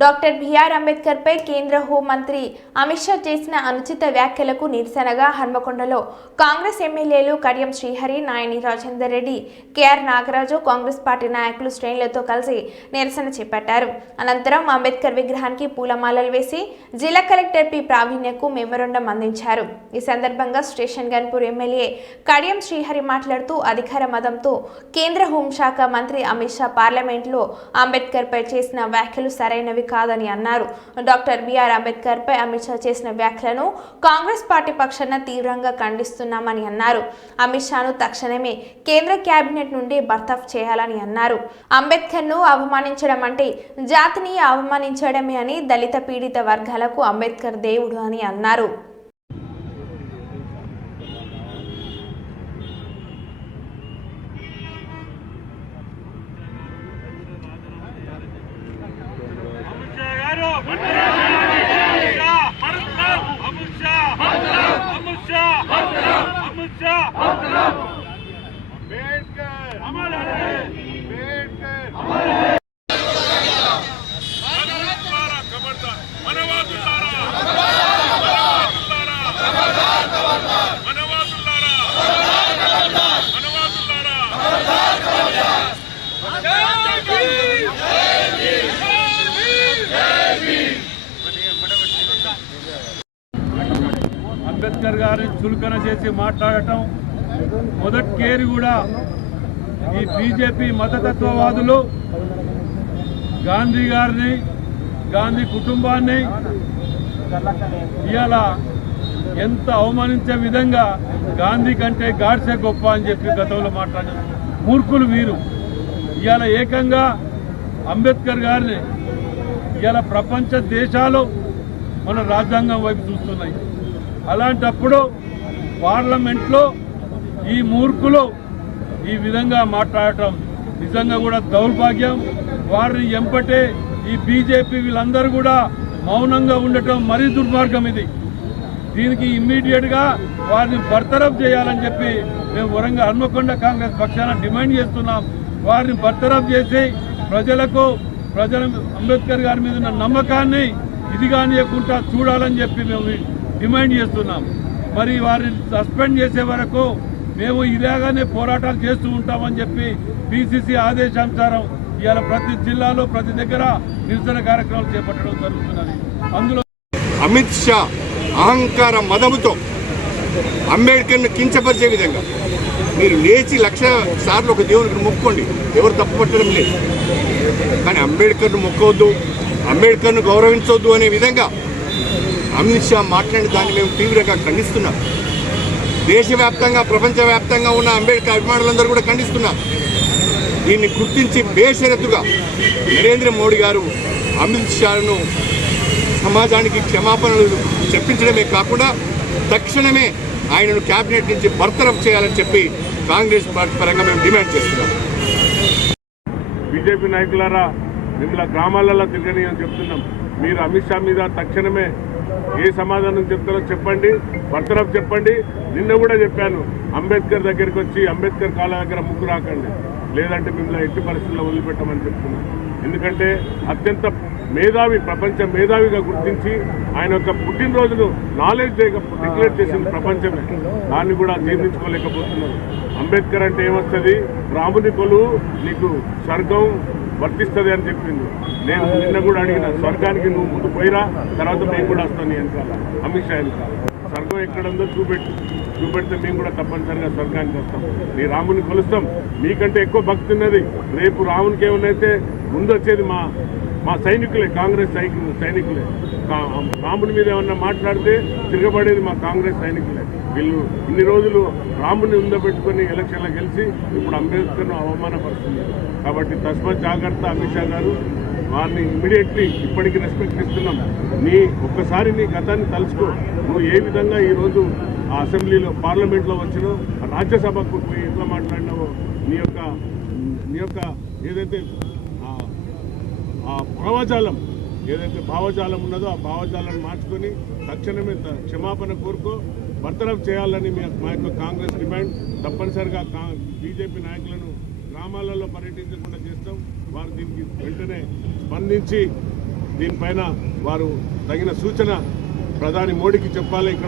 Doctor BR Ambedkar పై కేంద్ర హోంమంత్రి అమిత్ షా చేసిన అనుచిత వ్యాఖ్యలకు నిరసనగా హన్మకొండలో కాంగ్రెస్ ఎమ్మెల్యేలు కడియం శ్రీహరి, నాయని రాజేందర్ రెడ్డి, కేఆర్ నాగరాజు, కాంగ్రెస్ పార్టీ నాయకులు శ్రేణులతో కలిసి నిరసన చేపట్టారు. అనంతరం అంబేద్కర్ విగ్రహానికి పూలమాలలు వేసి జిల్లా కలెక్టర్ పి ప్రావీణ్యకు మెమోరాండం అందించారు. ఈ సందర్భంగా స్టేషన్ గన్పూర్ ఎమ్మెల్యే కడియం శ్రీహరి మాట్లాడుతూ అధికార మదంతో కేంద్ర హోంశాఖ మంత్రి అమిత్ షా పార్లమెంట్లో అంబేద్కర్ పై చేసిన వ్యాఖ్యలు సరైనవి కాదని అన్నారు. డాక్టర్ బిఆర్ అంబేద్కర్ పై అమిత్ షా చేసిన వ్యాఖ్యలను కాంగ్రెస్ పార్టీ పక్షాన తీవ్రంగా ఖండిస్తున్నామని అన్నారు. అమిత్ షాను తక్షణమే కేంద్ర కేబినెట్ నుండి బర్తరఫ్ చేయాలని అన్నారు. అంబేద్కర్ ను అవమానించడం అంటే జాతిని అవమానించడమే అని, దళిత పీడిత వర్గాలకు అంబేద్కర్ దేవుడు అని అన్నారు. అంబేద్కర్ గారిని చులకన చేసి మాట్లాడటం మొదటికేరి కూడా ఈ బీజేపీ మతతత్వవాదులు గాంధీ గారిని, గాంధీ కుటుంబాన్ని ఇవాళ ఎంత అవమానించే విధంగా గాంధీ కంటే గాడ్సే గొప్ప అని చెప్పి గతంలో మాట్లాడారు. మూర్ఖులు వీరు. ఇవాళ ఏకంగా అంబేద్కర్ గారిని ఇవాళ ప్రపంచ దేశాలు మన రాజ్యాంగం వైపు చూస్తున్నాయి. అలాంటప్పుడు పార్లమెంట్లో ఈ మూర్ఖులు ఈ విధంగా మాట్లాడటం నిజంగా కూడా దౌర్భాగ్యం. వారిని ఎంపటే ఈ బీజేపీ వీళ్ళందరూ కూడా మౌనంగా ఉండటం మరీ దుర్మార్గం. దీనికి ఇమ్మీడియట్గా వారిని బర్తరఫ్ చేయాలని చెప్పి మేము వరంగల్ హన్మకొండ కాంగ్రెస్ పక్షాన డిమాండ్ చేస్తున్నాం. వారిని బర్తరఫ్ చేసి ప్రజల అంబేద్కర్ గారి మీద ఉన్న నమ్మకాన్ని ఇది కానియకుండా చూడాలని చెప్పి మేము డిమాండ్ చేస్తున్నాం. మరి వారిని సస్పెండ్ చేసే వరకు మేము ఇలాగానే పోరాటాలు చేస్తూ ఉంటామని చెప్పి పిసిసి ఆదేశానుసారం ఇవాళ ప్రతి జిల్లాలో ప్రతి దగ్గర నిరసన కార్యక్రమాలు చేపట్టడం జరుగుతున్నది. అందులో అమిత్ షా అహంకార మదముతో అంబేద్కర్ను కించపరిచే విధంగా మీరు లేచి 1,00,000 సార్లు ఒక దేవునికి మొక్కోండి, ఎవరు తప్పు పట్టడం లేదు. కానీ అంబేద్కర్ను మొక్కవద్దు, అంబేద్కర్ను గౌరవించవద్దు అనే విధంగా అమిత్ షా మాట్లాడిన దాన్ని మేము తీవ్రంగా ఖండిస్తున్నాం. దేశవ్యాప్తంగా ప్రపంచవ్యాప్తంగా ఉన్న అంబేద్కర్ అభిమానులందరూ కూడా ఖండిస్తున్నాం. దీన్ని గుర్తించి బేషరతుగా నరేంద్ర మోడీ గారు అమిత్ షాను సమాజానికి క్షమాపణలు చెప్పించడమే కాకుండా తక్షణమే ఆయనను కేబినెట్ నుంచి బర్తరఫ్ చేయాలని చెప్పి కాంగ్రెస్ పార్టీ పరంగా మేము డిమాండ్ చేస్తున్నాం. బీజేపీ నాయకులారా, మిమ్మల్ని గ్రామాలలో తిరగని అని చెప్తున్నాం. మీరు అమిత్ షా మీద తక్షణమే ఏ సమాధానం చెప్తారో చెప్పండి, బర్తరఫ్ చెప్పండి. నిన్న కూడా చెప్పాను, అంబేద్కర్ దగ్గరికి వచ్చి అంబేద్కర్ కాళ్ళ దగ్గర ముగ్గు రాకండి, లేదంటే మిమ్మల్ని ఎట్టి పరిస్థితుల్లో వదిలిపెట్టమని చెప్తున్నాను. ఎందుకంటే అత్యంత మేధావి, ప్రపంచ మేధావిగా గుర్తించి ఆయన యొక్క పుట్టినరోజును నాలెడ్జ్ డేగా డిక్లేర్ చేసింది ప్రపంచమే. దాన్ని కూడా జీర్ణించుకోలేకపోతున్నారు. అంబేద్కర్ అంటే ఏమొస్తుంది, రాముని కొలువు నీకు స్వర్గం వర్తిస్తుంది అని చెప్పింది. నేను నిన్న కూడా అడిగిన, స్వర్గానికి నువ్వు ముందు పోయిరా, తర్వాత మేము కూడా వస్తాను వెనకాల, అమిత్ షా వెనకాల. స్వర్గం ఎక్కడుందో చూపెడితే మేము కూడా తప్పనిసరిగా స్వర్గానికి వస్తాం. నీ రాముని కొలుస్తాం. మీకంటే ఎక్కువ భక్తి ఉన్నది. రేపు రామునికి ఏమన్నైతే ముందు వచ్చేది మా సైనికులే, కాంగ్రెస్ సైనికులే. రాముని మీద ఏమన్నా మాట్లాడితే తిరగబడేది మా కాంగ్రెస్ సైనికులే. వీళ్ళు ఇన్ని రోజులు రాముని ఉందబెట్టుకుని ఎలక్షన్లో గెలిచి ఇప్పుడు అంబేద్కర్ను అవమానపరుస్తున్నారు. కాబట్టి తస్మాత్ జాగ్రత్త అమిత్ షా గారు. వారిని ఇమ్మీడియట్లీ ఇప్పటికీ రెస్పెక్ట్ ఇస్తున్నాం. ఒక్కసారి నీ గతాన్ని తలుచుకో. నువ్వు ఏ విధంగా ఈరోజు ఆ అసెంబ్లీలో పార్లమెంట్లో వచ్చినో, రాజ్యసభకు పోయి ఎట్లా మాట్లాడినావో, నీ యొక్క ఏదైతే ఆ భావజాలం ఉన్నదో ఆ భావజాలను మార్చుకొని తక్షణమే క్షమాపణ కోరుకో, బర్తరఫ్ చేయాలని మా యొక్క కాంగ్రెస్ డిమాండ్. తప్పనిసరిగా బీజేపీ నాయకులను గ్రామాలలో పర్యటించకుండా చేస్తాం. వారు దీనికి వెంటనే స్పందించి దీనిపైన వారు తగిన సూచన ప్రధాని మోడీకి చెప్పాలి. ఇక్కడ